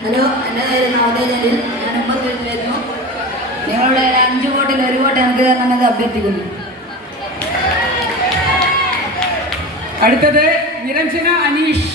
Hello എന്റെ പേര് നവതേജനിൽ ഞാൻ എൺപത് വരുന്നു നിങ്ങളുടെ അഞ്ച് വോട്ടിൽ ഒരു വോട്ട് എനിക്ക് തരണമെന്ന് അഭ്യർത്ഥിക്കുന്നു. അടുത്തത് നിരഞ്ജന അനീഷ്.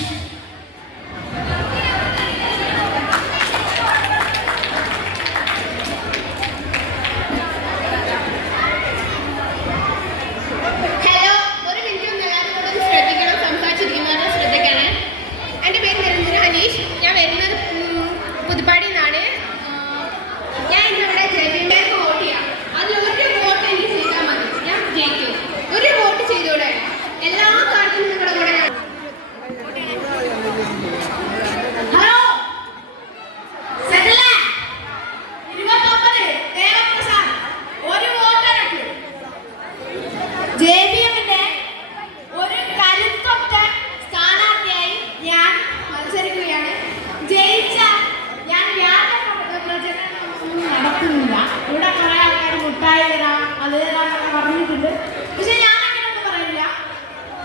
പറഞ്ഞിട്ടുണ്ട്. പക്ഷെ ഞാൻ അങ്ങനെയൊന്നും പറയുന്നില്ല.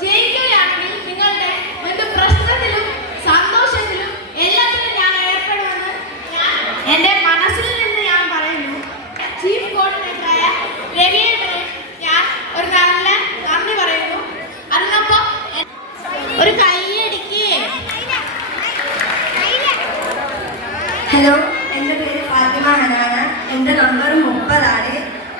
ജയിക്കുകയാണെങ്കിൽ നിങ്ങളുടെ എന്റെ പ്രശ്നത്തിലും സന്തോഷത്തിലും എല്ലാത്തിലും ഞാൻ ഏർപ്പെടുമെന്ന് ഞാൻ എന്റെ മനസ്സിൽ നിന്ന് ഞാൻ പറയുന്നു. ചീഫ് കോർഡിനേറ്ററായ രവിയുടെ ഞാൻ ഒരു നല്ല നന്ദി പറയുന്നു. അതിനൊപ്പം ഒരു കൈയടിക്ക് ഹലോ എന്റെ പേര് ഫാത്തിമ ഹനാന. എന്റെ നമ്പർ മുപ്പതാണ്.